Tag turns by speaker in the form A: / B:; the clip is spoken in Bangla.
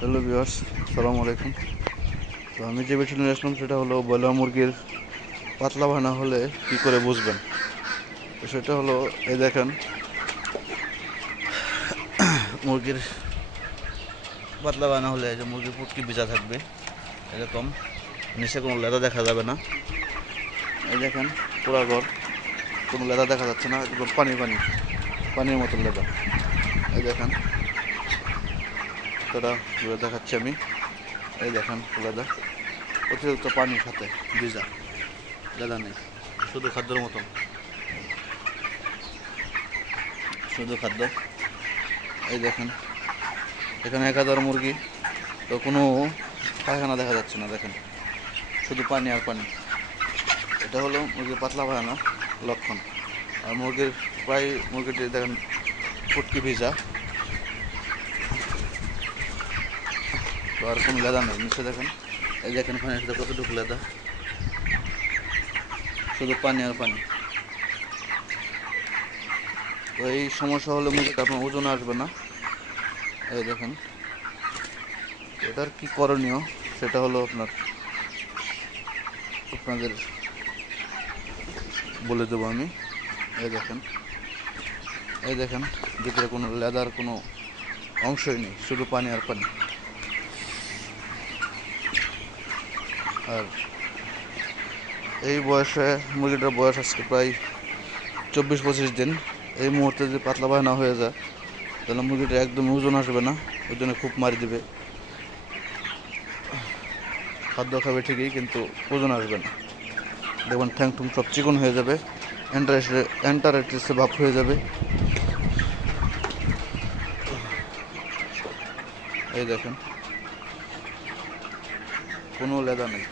A: হ্যালো ভিউয়ার্স সালামু আলাইকুম। তো আমি যে বিষয়টা নিয়ে আসলাম সেটা হলো ব্রয়লার মুরগির পাতলা বানা হলে কি করে বুঝবেন? তো সেটা হলো, এই দেখেন, মুরগির পাতলা বানা হলে যে মুরগির পুটকি ভিজা থাকবে, এরকম, নিচে কোনো লেদা দেখা যাবে না। এই দেখেন, পুরা ঘর, কোনো লেদা দেখা যাচ্ছে না, একদম পানি পানি, পানির মতন লেদা। এই দেখেন তোরা ঘুরে দেখাচ্ছি আমি। এই দেখেন লেদা অতিরিক্ত পানির সাথে ভিজা। লেদা নেই। শুধু খাদ্যর মতন। শুধু খাদ্য। এই দেখেন। এখানে এক হাজার মুরগি। তো কোনো পায়খানা দেখা যাচ্ছে না, দেখেন। শুধু পানি আর পানি। এটা হলো মুরগির পাতলা পায়খানা লক্ষণ। আর মুরগির প্রায় মুরগিটি দেখেন ফুটকি ভিজা। তো আর কোনো লেদা নেই নিচে দেখেন। এই দেখেন পানির সাথে কতটুকু লেদা। শুধু পানি আর পানি। তো এই সমস্যা হলে মুরগিটা আপনার ওজন আসবে না। এই দেখেন। এটার কি করণীয়? সেটা হলো আপনার, আপনাদের বলে দেবো আমি। এই দেখেন। এই দেখেন, ভিতরে কোনো লেদার কোনো অংশই নেই, শুধু পানি আর পানি। আর এই বয়সে মুরগিটার বয়স আজকে প্রায় চব্বিশ পঁচিশ দিন। এই মুহূর্তে যদি পাতলা বায়না হয়ে যায়, তাহলে মুরগিটা একদম ওজন আসবে না, ওই জন্য খুব মারি দেবে। খাদ্য খাবে ঠিকই, কিন্তু ওজন আসবে না। দেখবেন ঠ্যাং টুং সব চিকন হয়ে যাবে এন্টারেস্টে এন্টারাইটিসে ভাব হয়ে যাবে। এই দেখেন, কোনো লেদা নেই।